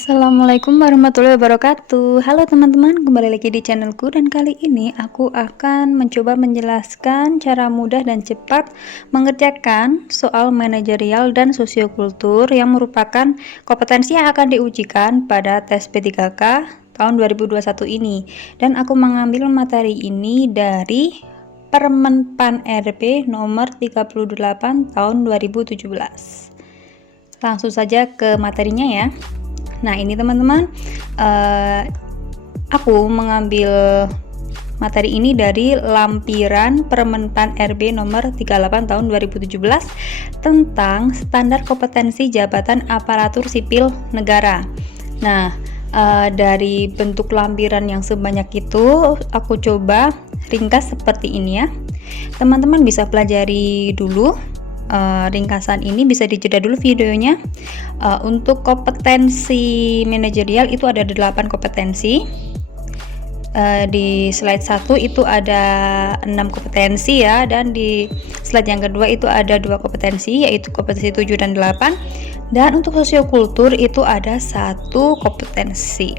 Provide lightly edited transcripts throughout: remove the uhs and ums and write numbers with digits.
Assalamualaikum warahmatullahi wabarakatuh. Halo teman-teman, kembali lagi di channelku dan kali ini aku akan mencoba menjelaskan cara mudah dan cepat mengerjakan soal manajerial dan sosiokultur yang merupakan kompetensi yang akan diujikan pada tes P3K tahun 2021 ini. Dan aku mengambil materi ini dari Permenpan RB nomor 38 tahun 2017. Langsung saja ke materinya ya. Nah ini teman-teman, aku mengambil materi ini dari lampiran Permenpan RB nomor 38 tahun 2017 tentang standar kompetensi jabatan aparatur sipil negara. Nah dari bentuk lampiran yang sebanyak itu aku coba ringkas seperti ini ya. Teman-teman bisa pelajari dulu ringkasan ini, bisa dijeda dulu videonya. Untuk kompetensi manajerial itu ada 8 kompetensi. Di slide 1 itu ada 6 kompetensi ya, dan di slide yang kedua itu ada 2 kompetensi, yaitu kompetensi 7 dan 8. Dan untuk sosiokultur itu ada 1 kompetensi.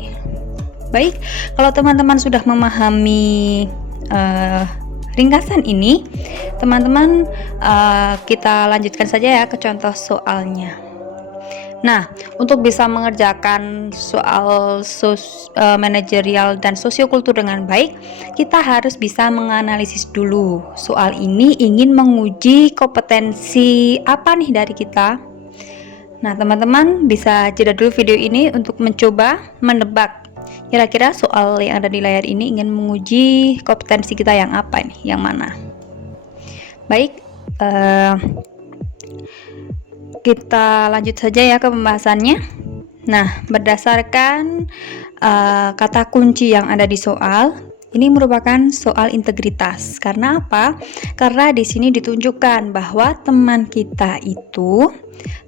Baik, kalau teman-teman sudah memahami ringkasan ini, teman-teman kita lanjutkan saja ya ke contoh soalnya. Nah, untuk bisa mengerjakan soal manajerial dan sosiokultur dengan baik, kita harus bisa menganalisis dulu soal ini ingin menguji kompetensi apa nih dari kita. Nah, teman-teman bisa jeda dulu video ini untuk mencoba menebak kira-kira soal yang ada di layar ini ingin menguji kompetensi kita yang apa nih, yang mana. Baik, kita lanjut saja ya ke pembahasannya. Nah, berdasarkan kata kunci yang ada di soal, ini merupakan soal integritas. Karena apa? Karena di sini ditunjukkan bahwa teman kita itu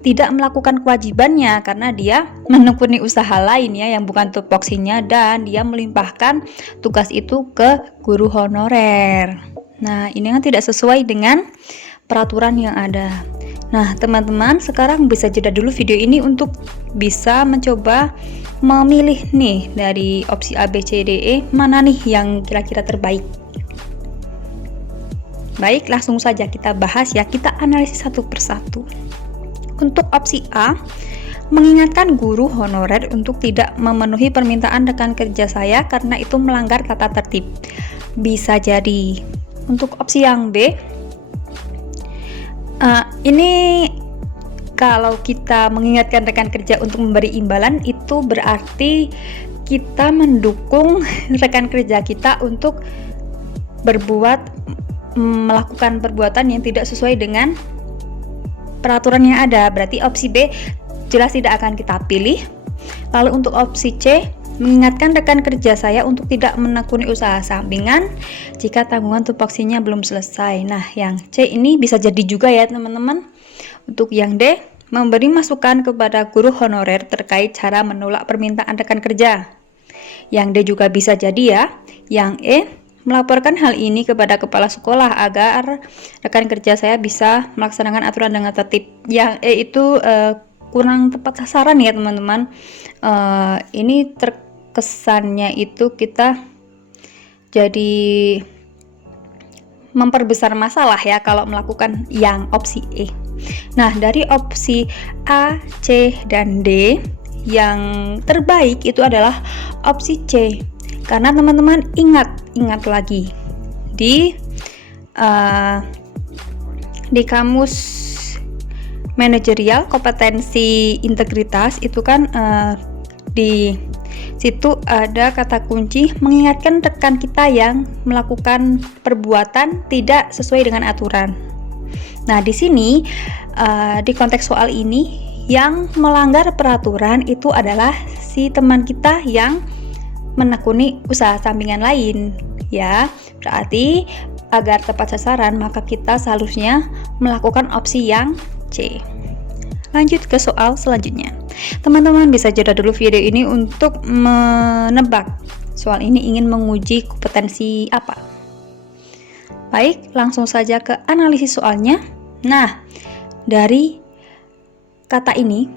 tidak melakukan kewajibannya karena dia menekuni usaha lain ya yang bukan tupoksinya, dan dia melimpahkan tugas itu ke guru honorer. Nah, ini kan tidak sesuai dengan peraturan yang ada. Nah, teman-teman sekarang bisa jeda dulu video ini untuk bisa mencoba memilih nih dari opsi A, B, C, D, E mana nih yang kira-kira terbaik. Baik, langsung saja kita bahas ya, kita analisis satu persatu. Untuk opsi A, mengingatkan guru honorer untuk tidak memenuhi permintaan rekan kerja saya karena itu melanggar tata tertib. Bisa jadi. Untuk opsi yang B, ini kalau kita mengingatkan rekan kerja untuk memberi imbalan, itu berarti kita mendukung rekan kerja kita untuk melakukan perbuatan yang tidak sesuai dengan peraturan yang ada. Berarti opsi B jelas tidak akan kita pilih. Lalu untuk opsi C, mengingatkan rekan kerja saya untuk tidak menekuni usaha sampingan jika tanggungan tupoksinya belum selesai. Nah, yang C ini bisa jadi juga ya teman-teman. Untuk yang D, memberi masukan kepada guru honorer terkait cara menolak permintaan rekan kerja. Yang D juga bisa jadi ya. Yang E, melaporkan hal ini kepada kepala sekolah agar rekan kerja saya bisa melaksanakan aturan dengan tertib. Yang E itu kurang tepat sasaran ya teman-teman. Ini terkesannya itu kita jadi memperbesar masalah ya kalau melakukan yang opsi E. Nah, dari opsi A, C, dan D, yang terbaik itu adalah opsi C. Karena teman-teman ingat lagi di kamus manajerial kompetensi integritas itu kan di situ ada kata kunci mengingatkan rekan kita yang melakukan perbuatan tidak sesuai dengan aturan. Nah, di sini di konteks soal ini yang melanggar peraturan itu adalah si teman kita yang menekuni usaha sampingan lain ya. Berarti agar tepat sasaran maka kita seharusnya melakukan opsi yang C. Lanjut ke soal selanjutnya. Teman-teman bisa jeda dulu video ini untuk menebak soal ini ingin menguji kompetensi apa. Baik, langsung saja ke analisis soalnya. Nah, dari kata ini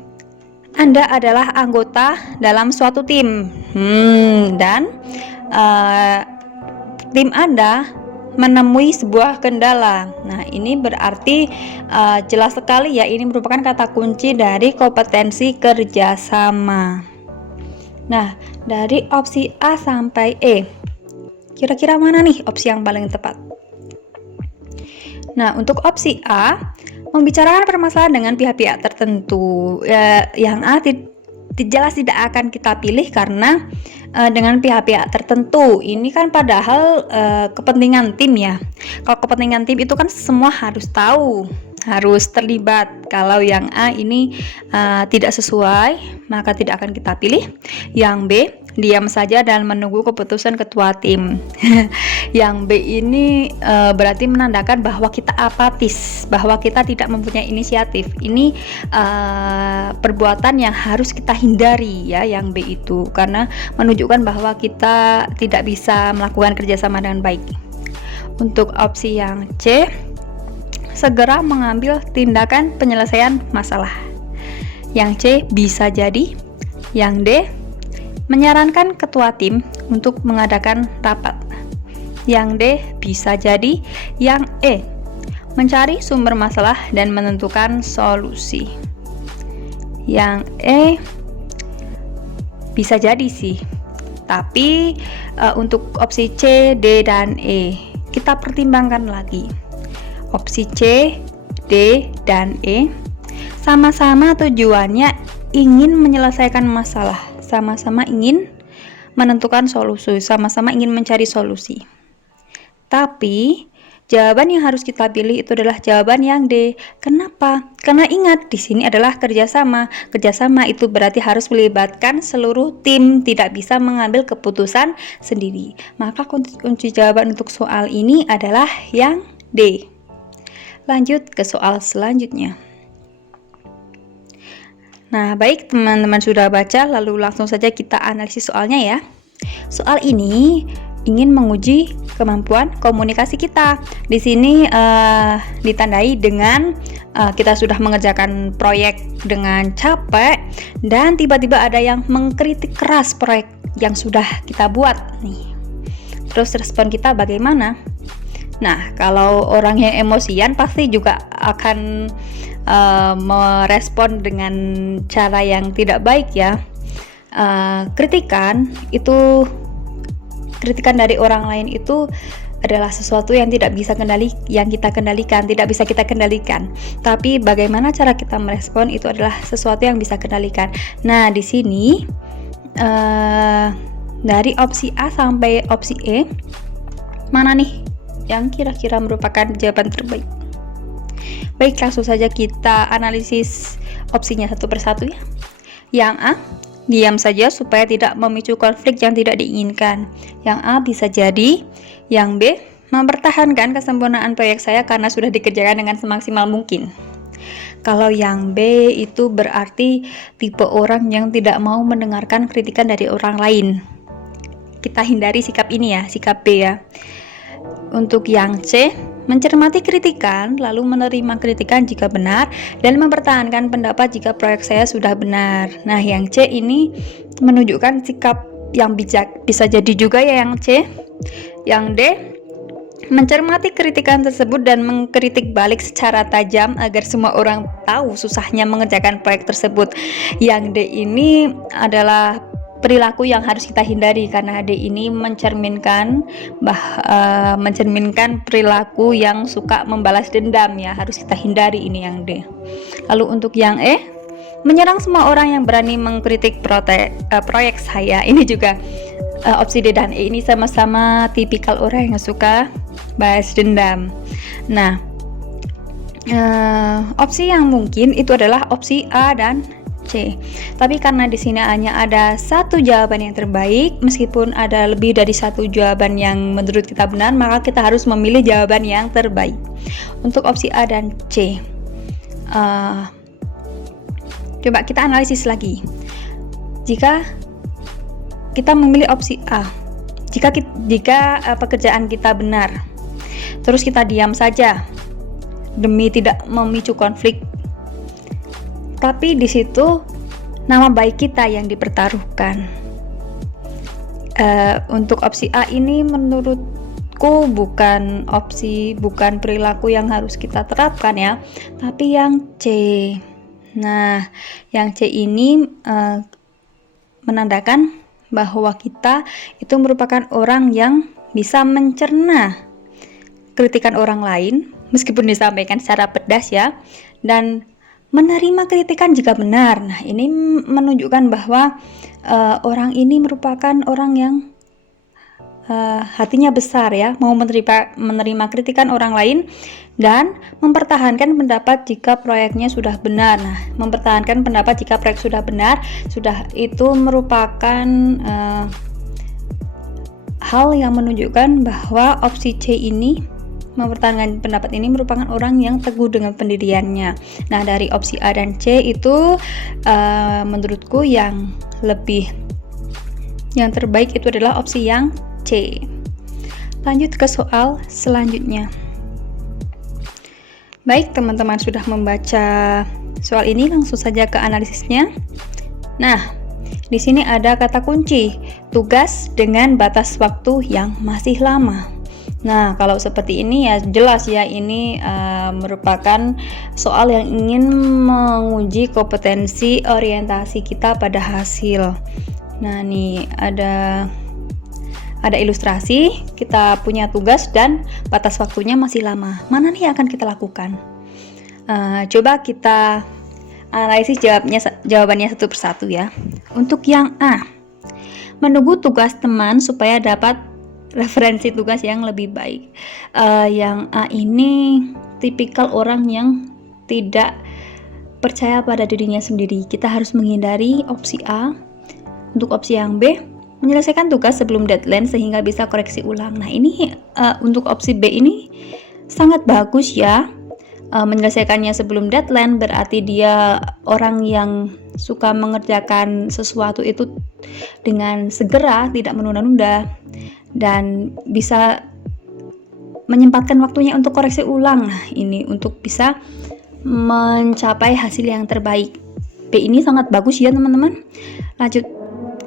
Anda adalah anggota dalam suatu tim, dan tim Anda menemui sebuah kendala. Nah, ini berarti jelas sekali ya, ini merupakan kata kunci dari kompetensi kerjasama. Nah, dari opsi A sampai E, kira-kira mana nih opsi yang paling tepat? Nah, untuk opsi A, membicarakan permasalahan dengan pihak-pihak tertentu. Yang A jelas tidak akan kita pilih karena dengan pihak-pihak tertentu ini kan padahal kepentingan tim ya. Kalau kepentingan tim itu kan semua harus tahu, harus terlibat. Kalau yang A ini tidak sesuai, maka tidak akan kita pilih. Yang B, diam saja dan menunggu keputusan ketua tim. Yang B ini berarti menandakan bahwa kita apatis, bahwa kita tidak mempunyai inisiatif. Ini perbuatan yang harus kita hindari ya, yang B itu, karena menunjukkan bahwa kita tidak bisa melakukan kerjasama dengan baik. Untuk opsi yang C, segera mengambil tindakan penyelesaian masalah. Yang C, bisa jadi. Yang D, menyarankan ketua tim untuk mengadakan rapat. Yang D, bisa jadi. Yang E, mencari sumber masalah dan menentukan solusi. Yang E, bisa jadi sih. Tapi untuk opsi C, D, dan E, kita pertimbangkan lagi. Opsi C, D, dan E sama-sama tujuannya ingin menyelesaikan masalah, sama-sama ingin menentukan solusi, sama-sama ingin mencari solusi. Tapi jawaban yang harus kita pilih itu adalah jawaban yang D. Kenapa? Karena ingat, di sini adalah kerjasama. Kerjasama itu berarti harus melibatkan seluruh tim, tidak bisa mengambil keputusan sendiri. Maka kunci jawaban untuk soal ini adalah yang D. Lanjut ke soal selanjutnya. Nah, baik teman-teman sudah baca, lalu langsung saja kita analisis soalnya ya. Soal ini ingin menguji kemampuan komunikasi kita. Di sini ditandai dengan kita sudah mengerjakan proyek dengan capek dan tiba-tiba ada yang mengkritik keras proyek yang sudah kita buat nih. Terus respon kita bagaimana? Nah, kalau orang yang emosian pasti juga akan merespon dengan cara yang tidak baik ya. Kritikan dari orang lain itu adalah sesuatu yang tidak bisa kita kendalikan. Tapi bagaimana cara kita merespon itu adalah sesuatu yang bisa kendalikan. Nah, di sini dari opsi A sampai opsi E, mana nih yang kira-kira merupakan jawaban terbaik? Baik, langsung saja kita analisis opsinya satu persatu ya. Yang A, diam saja supaya tidak memicu konflik yang tidak diinginkan. Yang A, bisa jadi. Yang B, mempertahankan kesempurnaan proyek saya karena sudah dikerjakan dengan semaksimal mungkin. Kalau yang B itu berarti tipe orang yang tidak mau mendengarkan kritikan dari orang lain. Kita hindari sikap ini ya, sikap B ya. Untuk yang C, mencermati kritikan, lalu menerima kritikan jika benar, dan mempertahankan pendapat jika proyek saya sudah benar. Nah, yang C ini menunjukkan sikap yang bijak. Bisa jadi juga ya yang C. Yang D, mencermati kritikan tersebut dan mengkritik balik secara tajam agar semua orang tahu susahnya mengerjakan proyek tersebut. Yang D ini adalah perilaku yang harus kita hindari karena D ini mencerminkan perilaku yang suka membalas dendam ya, harus kita hindari ini yang D. Lalu untuk yang E, menyerang semua orang yang berani mengkritik proyek saya. Ini juga opsi D dan E ini sama-sama tipikal orang yang suka balas dendam. Nah, opsi yang mungkin itu adalah opsi A dan C. Tapi karena di sini hanya ada satu jawaban yang terbaik, meskipun ada lebih dari satu jawaban yang menurut kita benar, maka kita harus memilih jawaban yang terbaik. Untuk opsi A dan C, coba kita analisis lagi. Jika kita memilih opsi A, jika pekerjaan kita benar, terus kita diam saja demi tidak memicu konflik, tapi di situ nama baik kita yang dipertaruhkan. Untuk opsi A ini menurutku bukan perilaku yang harus kita terapkan ya, tapi yang C. Nah, yang C ini menandakan bahwa kita itu merupakan orang yang bisa mencerna kritikan orang lain meskipun disampaikan secara pedas ya, dan menerima kritikan jika benar. Nah, ini menunjukkan bahwa orang ini merupakan orang yang hatinya besar ya, mau menerima kritikan orang lain dan mempertahankan pendapat jika proyeknya sudah benar. Nah, mempertahankan pendapat jika proyek sudah benar, itu merupakan hal yang menunjukkan bahwa opsi C ini, mempertahankan pendapat ini, merupakan orang yang teguh dengan pendiriannya. Nah, dari opsi A dan C itu menurutku yang terbaik itu adalah opsi yang C. Lanjut ke soal selanjutnya. Baik, teman-teman sudah membaca soal ini, langsung saja ke analisisnya. Nah, di sini ada kata kunci, tugas dengan batas waktu yang masih lama. Nah, kalau seperti ini ya jelas ya, ini merupakan soal yang ingin menguji kompetensi orientasi kita pada hasil. Nah, nih ada ilustrasi, kita punya tugas dan batas waktunya masih lama. Mana nih yang akan kita lakukan? Coba kita analisis jawabannya satu persatu ya. Untuk yang A, menunggu tugas teman supaya dapat referensi tugas yang lebih baik. Yang A ini tipikal orang yang tidak percaya pada dirinya sendiri. Kita harus menghindari opsi A. Untuk opsi yang B, menyelesaikan tugas sebelum deadline sehingga bisa koreksi ulang. Nah, ini untuk opsi B ini sangat bagus ya. Menyelesaikannya sebelum deadline berarti dia orang yang suka mengerjakan sesuatu itu dengan segera, tidak menunda-nunda, dan bisa menyempatkan waktunya untuk koreksi ulang. Nah, ini untuk bisa mencapai hasil yang terbaik. B ini sangat bagus ya teman-teman. Lanjut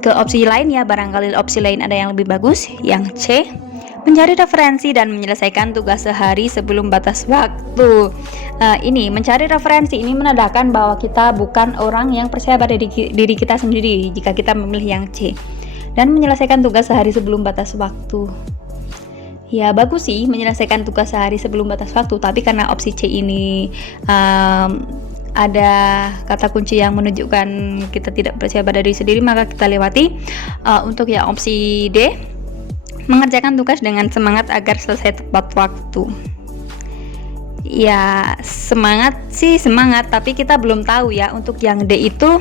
ke opsi lain ya, barangkali opsi lain ada yang lebih bagus. Yang C, mencari referensi dan menyelesaikan tugas sehari sebelum batas waktu. Ini mencari referensi ini menandakan bahwa kita bukan orang yang percaya pada diri kita sendiri jika kita memilih yang C. Dan menyelesaikan tugas sehari sebelum batas waktu. Ya bagus sih menyelesaikan tugas sehari sebelum batas waktu, tapi karena opsi C ini ada kata kunci yang menunjukkan kita tidak percaya pada diri sendiri, maka kita lewati. Untuk yang opsi D, mengerjakan tugas dengan semangat agar selesai tepat waktu. Ya semangat sih semangat, tapi kita belum tahu ya untuk yang D itu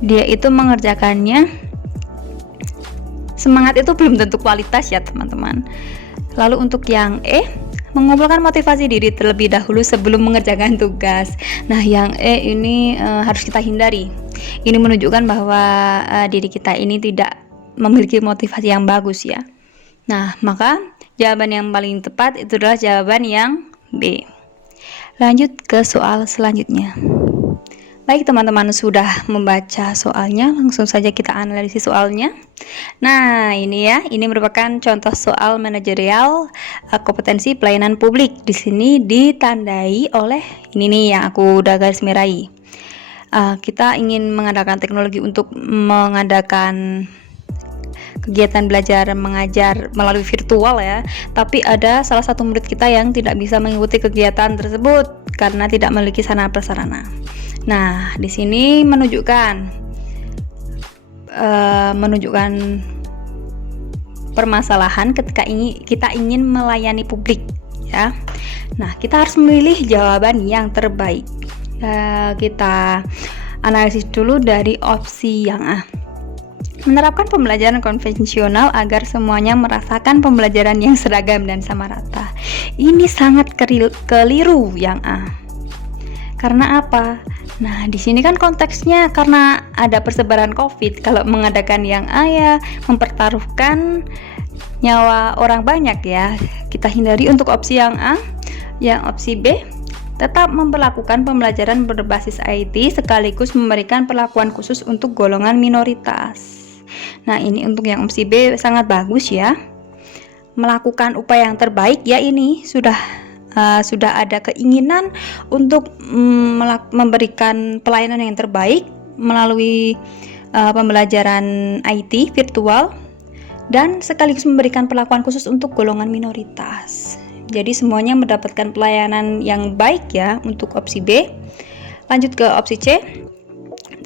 dia itu mengerjakannya, semangat itu belum tentu kualitas ya teman-teman. Lalu untuk yang E, mengumpulkan motivasi diri terlebih dahulu sebelum mengerjakan tugas. Nah, yang E ini harus kita hindari. Ini menunjukkan bahwa diri kita ini tidak memiliki motivasi yang bagus ya. Nah, maka jawaban yang paling tepat itu adalah jawaban yang B. Lanjut ke soal selanjutnya. Baik teman-teman, sudah membaca soalnya, langsung saja kita analisis soalnya. Nah, ini ya, ini merupakan contoh soal manajerial kompetensi pelayanan publik. Di sini ditandai oleh ini nih yang aku udah garis merahi. Kita ingin mengadakan teknologi untuk mengadakan kegiatan belajar mengajar melalui virtual ya, tapi ada salah satu murid kita yang tidak bisa mengikuti kegiatan tersebut karena tidak memiliki sarana prasarana. Nah, di sini menunjukkan permasalahan ketika kita ingin melayani publik ya. Nah, kita harus memilih jawaban yang terbaik. Kita analisis dulu dari opsi yang A. Menerapkan pembelajaran konvensional agar semuanya merasakan pembelajaran yang seragam dan sama rata. Ini sangat keliru yang A. Karena apa? Nah, di sini kan konteksnya karena ada persebaran COVID. Kalau mengadakan yang A ya mempertaruhkan nyawa orang banyak ya. Kita hindari untuk opsi yang A. Yang opsi B, tetap memperlakukan pembelajaran berbasis IT sekaligus memberikan perlakuan khusus untuk golongan minoritas. Nah, ini untuk yang opsi B sangat bagus ya. Melakukan upaya yang terbaik ya, ini sudah ada keinginan untuk memberikan pelayanan yang terbaik melalui pembelajaran IT virtual dan sekaligus memberikan perlakuan khusus untuk golongan minoritas. Jadi semuanya mendapatkan pelayanan yang baik ya untuk opsi B. Lanjut ke opsi C.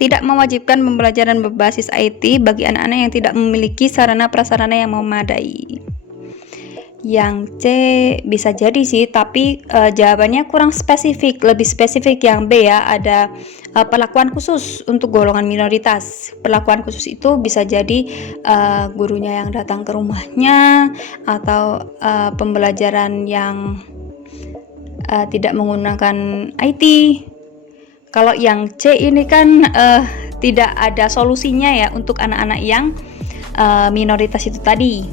Tidak mewajibkan pembelajaran berbasis IT bagi anak-anak yang tidak memiliki sarana prasarana yang memadai. Yang C bisa jadi sih, tapi jawabannya kurang spesifik, lebih spesifik yang B ya, ada perlakuan khusus untuk golongan minoritas. Perlakuan khusus itu bisa jadi gurunya yang datang ke rumahnya, atau pembelajaran yang tidak menggunakan IT. Kalau yang C ini kan tidak ada solusinya ya untuk anak-anak yang minoritas itu tadi.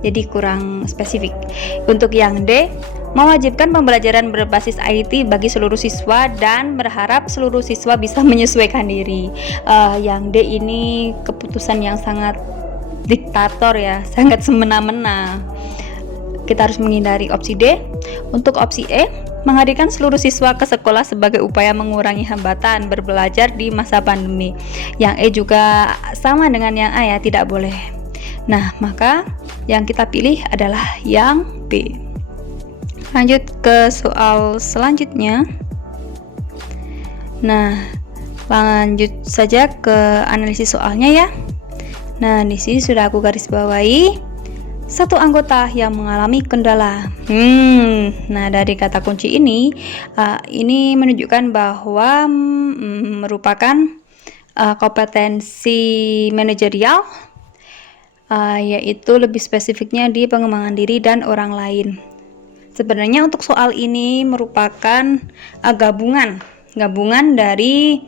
Jadi kurang spesifik. Untuk yang D, mewajibkan pembelajaran berbasis IT bagi seluruh siswa dan berharap seluruh siswa bisa menyesuaikan diri. Yang D ini keputusan yang sangat diktator ya, sangat semena-mena. Kita harus menghindari opsi D. Untuk opsi E, menghadirkan seluruh siswa ke sekolah sebagai upaya mengurangi hambatan berbelajar di masa pandemi. Yang E juga sama dengan yang A ya, tidak boleh. Nah, maka yang kita pilih adalah yang B. Lanjut ke soal selanjutnya. Nah, lanjut saja ke analisis soalnya ya. Nah, di sini sudah aku garis bawahi satu anggota yang mengalami kendala. Nah, dari kata kunci ini menunjukkan bahwa merupakan kompetensi manajerial, yaitu lebih spesifiknya di pengembangan diri dan orang lain. Sebenarnya untuk soal ini merupakan gabungan dari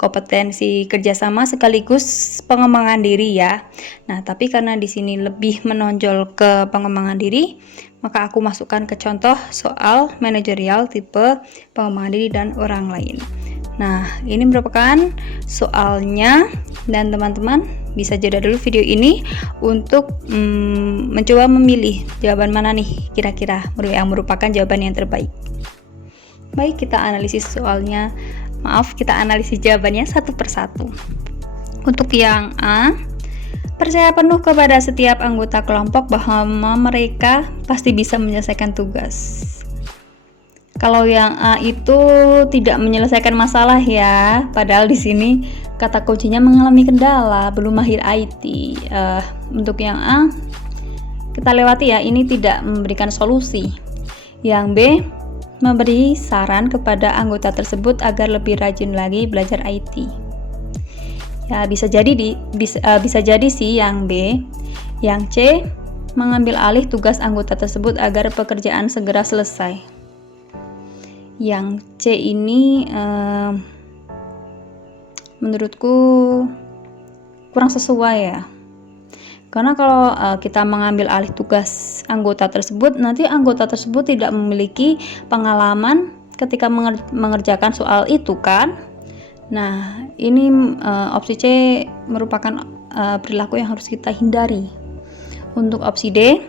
kompetensi kerjasama sekaligus pengembangan diri ya. Nah, tapi karena di sini lebih menonjol ke pengembangan diri, maka aku masukkan ke contoh soal manajerial tipe pengembangan diri dan orang lain. Nah, ini merupakan soalnya, dan teman-teman bisa jeda dulu video ini untuk mencoba memilih jawaban mana nih kira-kira yang merupakan jawaban yang terbaik. Baik, kita analisis soalnya. Kita analisis jawabannya satu persatu. Untuk yang A, percaya penuh kepada setiap anggota kelompok bahwa mereka pasti bisa menyelesaikan tugas. Kalau yang A itu tidak menyelesaikan masalah ya, padahal di sini kata kuncinya mengalami kendala, belum mahir IT. Untuk yang A kita lewati ya, ini tidak memberikan solusi. Yang B, memberi saran kepada anggota tersebut agar lebih rajin lagi belajar IT. Ya, bisa jadi sih yang B. Yang C, mengambil alih tugas anggota tersebut agar pekerjaan segera selesai. Yang C ini menurutku kurang sesuai ya. Karena kalau kita mengambil alih tugas anggota tersebut, nanti anggota tersebut tidak memiliki pengalaman ketika mengerjakan soal itu kan. Nah, ini opsi C merupakan perilaku yang harus kita hindari. Untuk opsi D,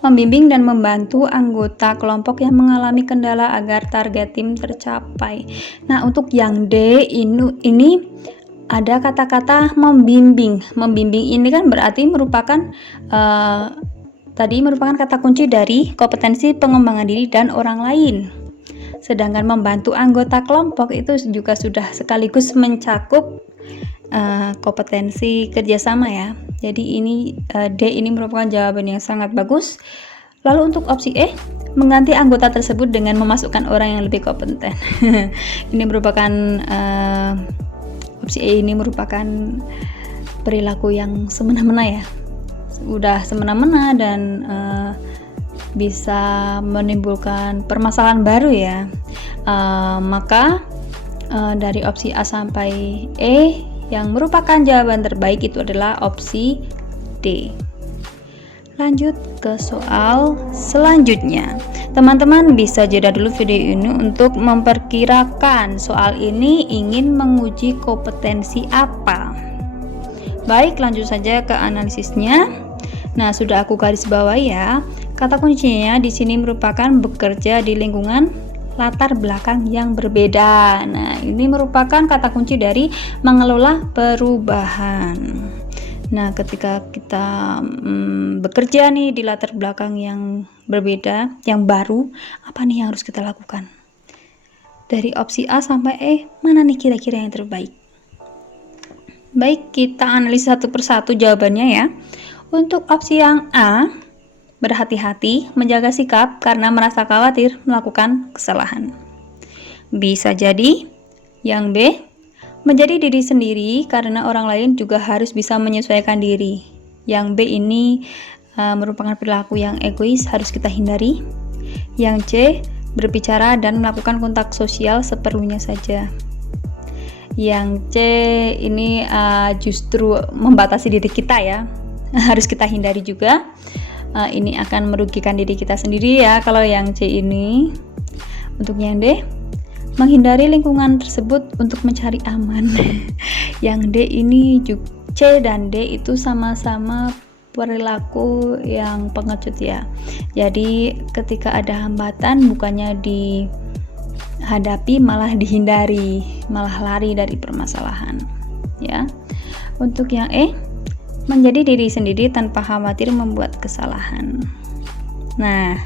membimbing dan membantu anggota kelompok yang mengalami kendala agar target tim tercapai. Nah, untuk yang D ini ada kata-kata membimbing. Membimbing ini kan berarti merupakan kata kunci dari kompetensi pengembangan diri dan orang lain. Sedangkan membantu anggota kelompok itu juga sudah sekaligus mencakup kompetensi kerjasama ya. Jadi ini D ini merupakan jawaban yang sangat bagus. Lalu untuk opsi E, mengganti anggota tersebut dengan memasukkan orang yang lebih kompeten. Ini merupakan opsi E ini merupakan perilaku yang semena-mena ya. Udah semena-mena dan bisa menimbulkan permasalahan baru ya. Maka dari opsi A sampai E yang merupakan jawaban terbaik itu adalah opsi D. lanjut ke soal selanjutnya. Teman-teman bisa jeda dulu video ini untuk memperkirakan soal ini ingin menguji kompetensi apa. Baik, lanjut saja ke analisisnya. Nah, sudah aku garis bawahi ya. Kata kuncinya di sini merupakan bekerja di lingkungan latar belakang yang berbeda. Nah, ini merupakan kata kunci dari mengelola perubahan. Nah, ketika kita bekerja nih di latar belakang yang berbeda, yang baru, apa nih yang harus kita lakukan? Dari opsi A sampai E, mana nih kira-kira yang terbaik? Baik, kita analisa satu persatu jawabannya ya. Untuk opsi yang A, berhati-hati menjaga sikap karena merasa khawatir melakukan kesalahan. Bisa jadi yang B, menjadi diri sendiri karena orang lain juga harus bisa menyesuaikan diri. Yang B ini merupakan perilaku yang egois, harus kita hindari. Yang C, berbicara dan melakukan kontak sosial seperlunya saja. Yang C ini justru membatasi diri kita ya, harus kita hindari juga. Ini akan merugikan diri kita sendiri ya kalau yang C ini. Untuk yang D, menghindari lingkungan tersebut untuk mencari aman. Yang D ini C dan D itu sama-sama perilaku yang pengecut ya. Jadi ketika ada hambatan bukannya dihadapi malah dihindari, malah lari dari permasalahan ya. Untuk yang E, menjadi diri sendiri tanpa khawatir membuat kesalahan. Nah,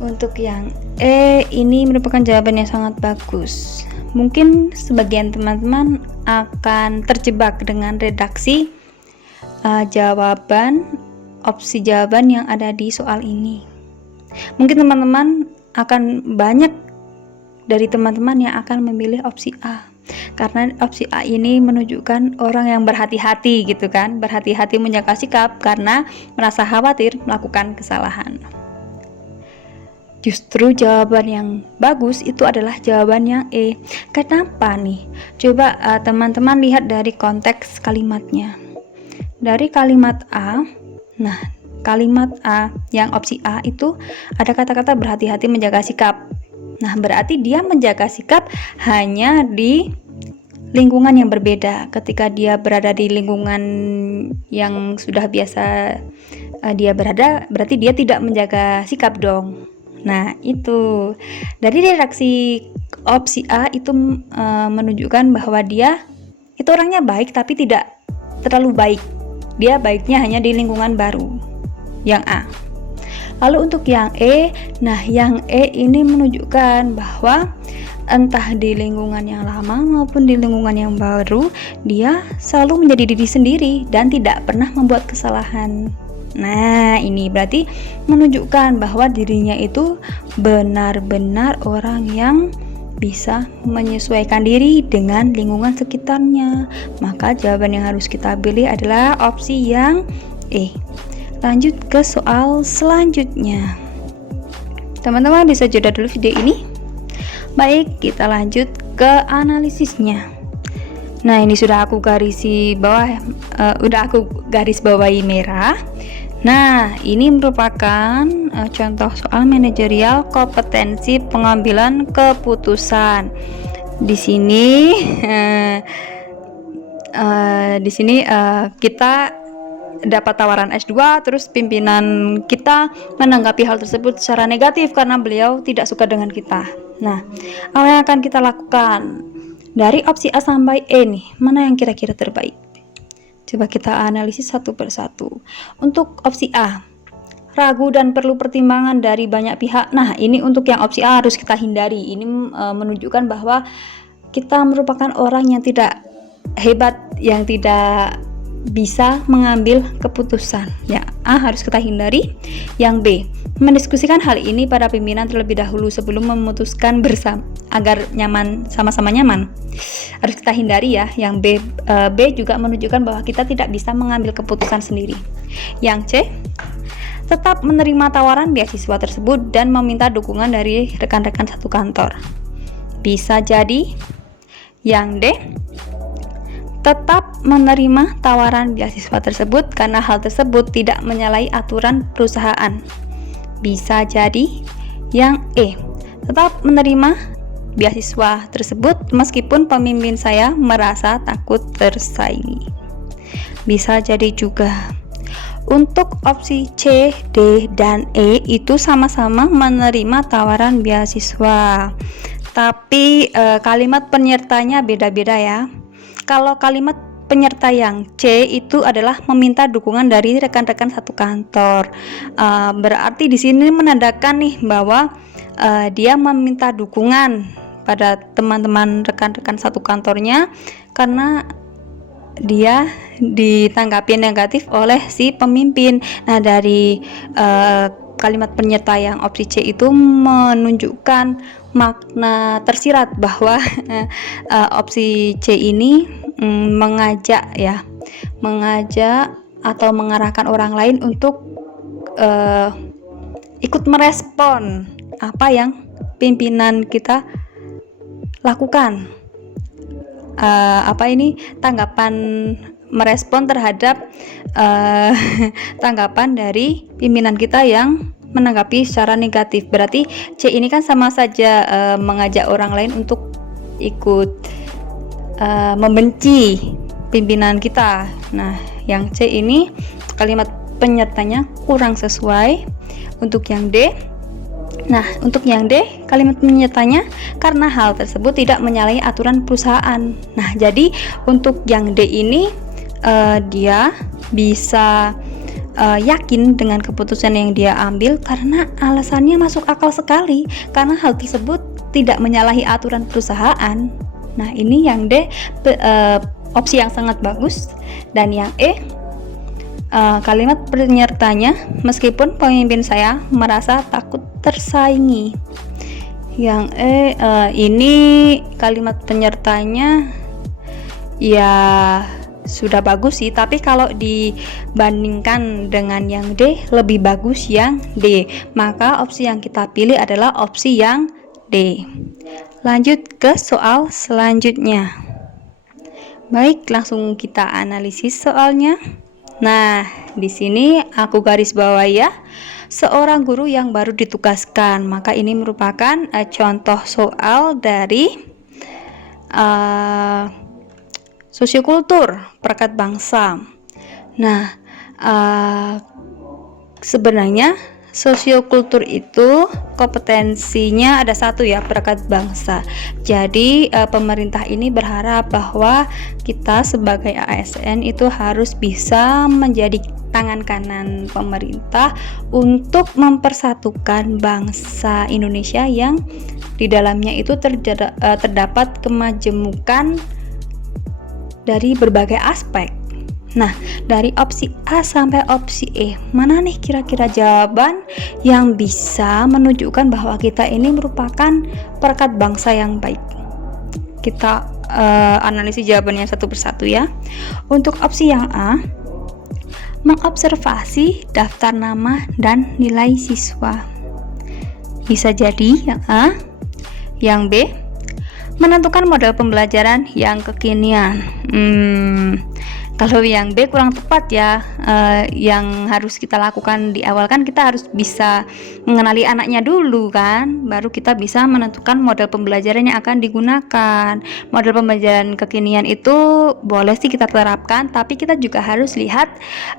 untuk yang E ini merupakan jawaban yang sangat bagus. Mungkin sebagian teman-teman akan terjebak dengan redaksi opsi jawaban yang ada di soal ini. Mungkin teman-teman akan banyak dari teman-teman yang akan memilih opsi A. Karena opsi A ini menunjukkan orang yang berhati-hati gitu kan, berhati-hati menjaga sikap karena merasa khawatir melakukan kesalahan. Justru jawaban yang bagus itu adalah jawaban yang E. Kenapa nih? Coba teman-teman lihat dari konteks kalimatnya. Dari kalimat A, nah kalimat A yang opsi A itu ada kata-kata berhati-hati menjaga sikap. Nah, berarti dia menjaga sikap hanya di lingkungan yang berbeda. Ketika dia berada di lingkungan yang sudah biasa dia berada, berarti dia tidak menjaga sikap dong. Nah, itu dari redaksi opsi A itu menunjukkan bahwa dia itu orangnya baik tapi tidak terlalu baik. Dia baiknya hanya di lingkungan baru. Yang A. Lalu untuk yang E, nah yang E ini menunjukkan bahwa entah di lingkungan yang lama maupun di lingkungan yang baru, dia selalu menjadi diri sendiri dan tidak pernah membuat kesalahan. Nah, ini berarti menunjukkan bahwa dirinya itu benar-benar orang yang bisa menyesuaikan diri dengan lingkungan sekitarnya. Maka jawaban yang harus kita pilih adalah opsi yang E. Lanjut ke soal selanjutnya. Teman-teman bisa jeda dulu video ini. Baik, kita lanjut ke analisisnya. Nah, ini sudah aku garis bawahi merah. Nah, ini merupakan contoh soal manajerial kompetensi pengambilan keputusan. Di sini kita dapat tawaran S2, terus pimpinan kita menanggapi hal tersebut secara negatif karena beliau tidak suka dengan kita. Nah, apa yang akan kita lakukan? Dari opsi A sampai E nih, mana yang kira-kira terbaik? Coba kita analisis satu persatu. Untuk opsi A, ragu dan perlu pertimbangan dari banyak pihak. Nah, ini untuk yang opsi A harus kita hindari. Ini menunjukkan bahwa kita merupakan orang yang tidak hebat, yang tidak bisa mengambil keputusan. Yang A harus kita hindari. Yang B, mendiskusikan hal ini pada pimpinan terlebih dahulu sebelum memutuskan bersama agar nyaman, sama-sama nyaman. Harus kita hindari ya. Yang B juga menunjukkan bahwa kita tidak bisa mengambil keputusan sendiri. Yang C, tetap menerima tawaran beasiswa tersebut dan meminta dukungan dari rekan-rekan satu kantor. Bisa jadi. Yang D, tetap menerima tawaran beasiswa tersebut karena hal tersebut tidak menyalahi aturan perusahaan. Bisa jadi yang E, tetap menerima beasiswa tersebut meskipun pemimpin saya merasa takut tersaingi. Bisa jadi juga untuk opsi C, D, dan E itu sama-sama menerima tawaran beasiswa, tapi kalimat penyertanya beda-beda ya. Kalau kalimat penyerta yang C itu adalah meminta dukungan dari rekan-rekan satu kantor. Berarti di sini menandakan nih bahwa dia meminta dukungan pada teman-teman rekan-rekan satu kantornya karena dia ditanggapi negatif oleh si pemimpin. Nah, dari kalimat penyerta yang opsi C itu menunjukkan makna tersirat bahwa opsi C ini mengajak atau mengarahkan orang lain untuk ikut merespon apa yang pimpinan kita lakukan. Tanggapan merespon terhadap tanggapan dari pimpinan kita yang menanggapi secara negatif. Berarti C ini kan sama saja mengajak orang lain untuk ikut membenci pimpinan kita. Nah, yang C ini kalimat penyertanya kurang sesuai. Untuk yang D, kalimat penyertanya karena hal tersebut tidak menyalahi aturan perusahaan. Nah, jadi untuk yang D ini dia bisa yakin dengan keputusan yang dia ambil karena alasannya masuk akal sekali, karena hal tersebut tidak menyalahi aturan perusahaan. Nah, ini yang D, opsi yang sangat bagus. Dan yang E, kalimat penyertanya meskipun pemimpin saya merasa takut tersaingi. Yang E, ini kalimat penyertanya ya sudah bagus sih, tapi kalau dibandingkan dengan yang D lebih bagus yang D, maka opsi yang kita pilih adalah opsi yang D. Lanjut ke soal selanjutnya. Baik, langsung kita analisis soalnya. Nah, di sini aku garis bawahi ya, seorang guru yang baru ditugaskan. Maka ini merupakan contoh soal dari sosiokultur perekat bangsa. Nah, sebenarnya sosiokultur itu kompetensinya ada satu ya, perekat bangsa. Jadi pemerintah ini berharap bahwa kita sebagai ASN itu harus bisa menjadi tangan kanan pemerintah untuk mempersatukan bangsa Indonesia yang di dalamnya itu terdapat kemajemukan dari berbagai aspek. Nah, dari opsi A sampai opsi E, mana nih kira-kira jawaban yang bisa menunjukkan bahwa kita ini merupakan perekat bangsa yang baik? Kita analisis jawabannya satu persatu ya. Untuk opsi yang A, mengobservasi daftar nama dan nilai siswa. Bisa jadi yang A. Yang B, menentukan model pembelajaran yang kekinian. Kalau yang B kurang tepat ya. Yang harus kita lakukan di awal kan kita harus bisa mengenali anaknya dulu kan, baru kita bisa menentukan model pembelajaran yang akan digunakan. Model pembelajaran kekinian itu boleh sih kita terapkan, tapi kita juga harus lihat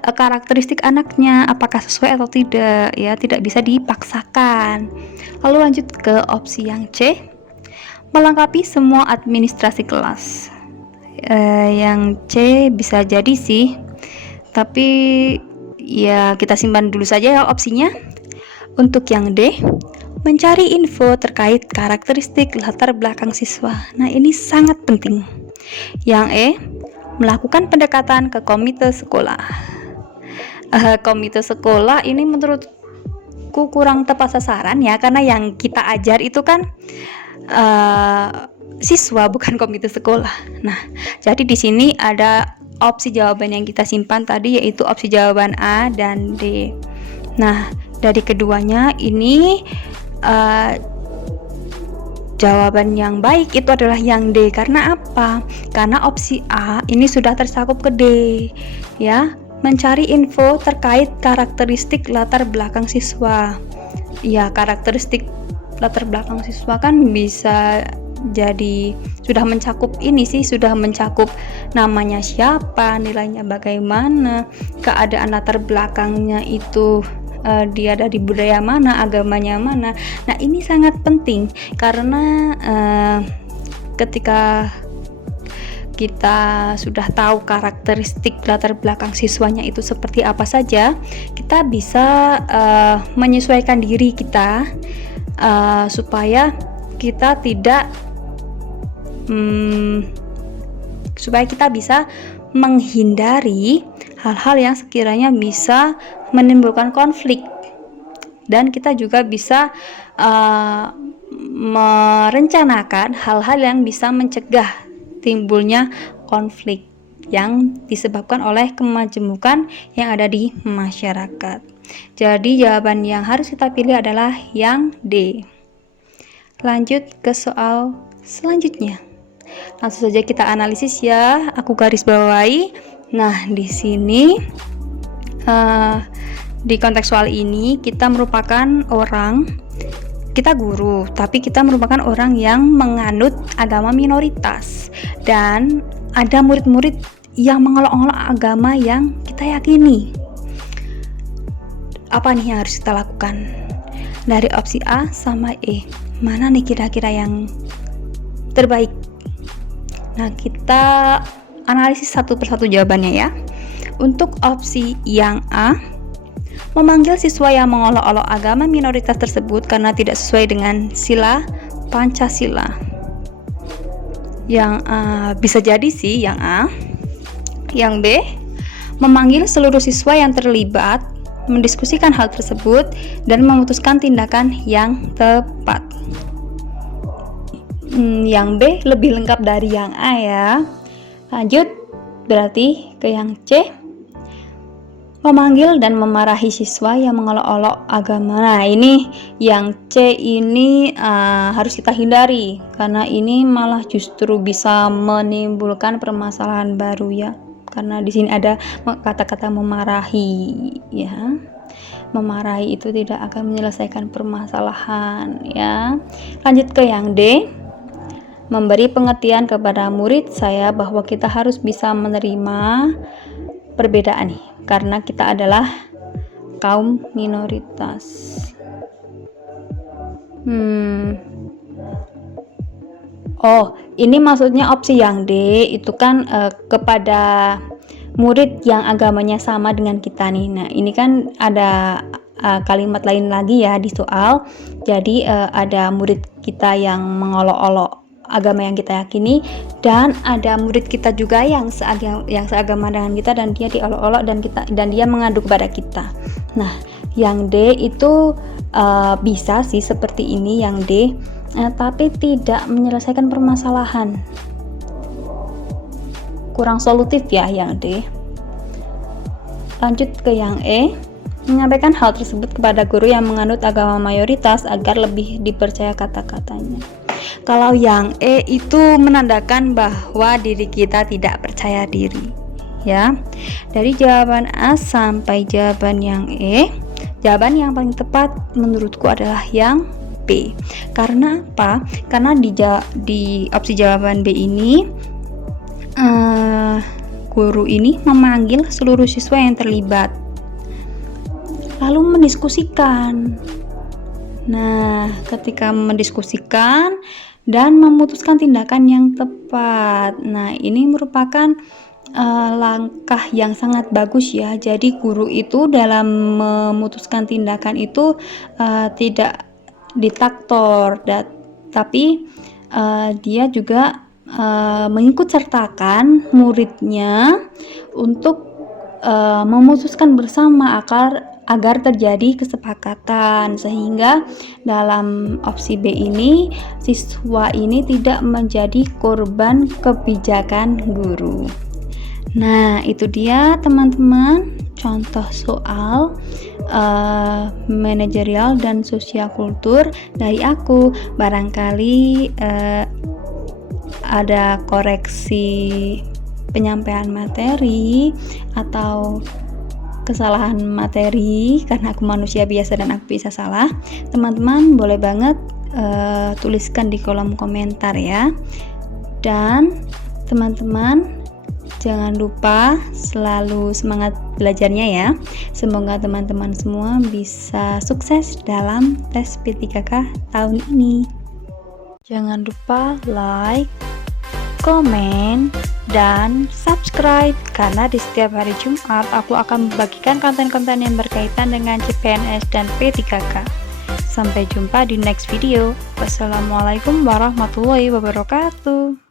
karakteristik anaknya apakah sesuai atau tidak ya, tidak bisa dipaksakan. Lalu lanjut ke opsi yang C, melengkapi semua administrasi kelas. Yang C bisa jadi sih, tapi ya kita simpan dulu saja ya opsinya. Untuk yang D, mencari info terkait karakteristik latar belakang siswa. Nah, ini sangat penting. Yang E, melakukan pendekatan ke komite sekolah. Komite sekolah ini menurutku kurang tepat sasaran ya, karena yang kita ajar itu kan siswa, bukan komite sekolah. Nah, jadi di sini ada opsi jawaban yang kita simpan tadi, yaitu opsi jawaban A dan D. Nah, dari keduanya ini Jawaban yang baik itu adalah yang D. Karena apa? Karena opsi A ini sudah tercakup ke D, ya. Mencari info terkait karakteristik latar belakang siswa. Ya, karakteristik latar belakang siswa kan bisa jadi sudah mencakup ini sih, sudah mencakup namanya siapa, nilainya bagaimana, keadaan latar belakangnya itu dia dari budaya mana, agamanya mana. Nah, ini sangat penting karena ketika kita sudah tahu karakteristik latar belakang siswanya itu seperti apa saja, kita bisa menyesuaikan diri kita supaya kita tidak supaya kita bisa menghindari hal-hal yang sekiranya bisa menimbulkan konflik, dan kita juga bisa merencanakan hal-hal yang bisa mencegah timbulnya konflik yang disebabkan oleh kemajemukan yang ada di masyarakat. Jadi jawaban yang harus kita pilih adalah yang D. Lanjut ke soal selanjutnya. Langsung saja kita analisis ya. Aku garis bawahi. Nah, di sini di konteks soal ini kita merupakan kita guru, tapi kita merupakan orang yang menganut agama minoritas, dan ada murid-murid yang mengolok-olok agama yang kita yakini. Apa nih yang harus kita lakukan? Dari opsi A sama E, mana nih kira-kira yang terbaik? Nah, kita analisis satu persatu jawabannya ya. Untuk opsi yang A, memanggil siswa yang mengolok-olok agama minoritas tersebut karena tidak sesuai dengan sila Pancasila. Yang A bisa jadi sih yang A. Yang B, memanggil seluruh siswa yang terlibat, mendiskusikan hal tersebut dan memutuskan tindakan yang tepat. Yang B lebih lengkap dari yang A ya. Lanjut, berarti ke yang C, memanggil dan memarahi siswa yang mengolok-olok agama. Nah, ini yang C ini harus kita hindari, karena ini malah justru bisa menimbulkan permasalahan baru ya. Karena di sini ada kata-kata memarahi ya. Memarahi itu tidak akan menyelesaikan permasalahan ya. Lanjut ke yang D, memberi pengertian kepada murid saya bahwa kita harus bisa menerima perbedaan nih, karena kita adalah kaum minoritas. Oh, ini maksudnya opsi yang D itu kan kepada murid yang agamanya sama dengan kita nih. Nah, ini kan ada kalimat lain lagi ya di soal. Jadi ada murid kita yang mengolok-olok agama yang kita yakini, dan ada murid kita juga yang seagama dengan kita dan dia diolok-olok dan dia mengadu kepada kita. Nah, yang D itu bisa sih seperti ini yang D, tapi tidak menyelesaikan permasalahan. Kurang solutif ya yang D. Lanjut ke yang E, menyampaikan hal tersebut kepada guru yang menganut agama mayoritas agar lebih dipercaya kata-katanya. Kalau yang E itu menandakan bahwa diri kita tidak percaya diri ya. Dari jawaban A sampai jawaban yang E, jawaban yang paling tepat menurutku adalah yang B. Karena apa? Karena di opsi jawaban B ini guru ini memanggil seluruh siswa yang terlibat lalu mendiskusikan. Nah, ketika mendiskusikan dan memutuskan tindakan yang tepat. Nah, ini merupakan langkah yang sangat bagus ya. Jadi guru itu dalam memutuskan tindakan itu tidak diktator, tapi dia juga mengikut sertakan muridnya untuk memutuskan bersama agar terjadi kesepakatan, sehingga dalam opsi B ini siswa ini tidak menjadi korban kebijakan guru. Nah, itu dia teman-teman contoh soal manajerial dan sosial kultur dari aku. Barangkali ada koreksi penyampaian materi atau kesalahan materi karena aku manusia biasa dan aku bisa salah. Teman-teman boleh banget tuliskan di kolom komentar ya. Dan teman-teman jangan lupa selalu semangat belajarnya ya. Semoga teman-teman semua bisa sukses dalam tes P3K tahun ini. Jangan lupa like, komen, dan subscribe karena di setiap hari Jumat aku akan membagikan konten-konten yang berkaitan dengan CPNS dan P3K. Sampai jumpa di next video. Wassalamualaikum warahmatullahi wabarakatuh.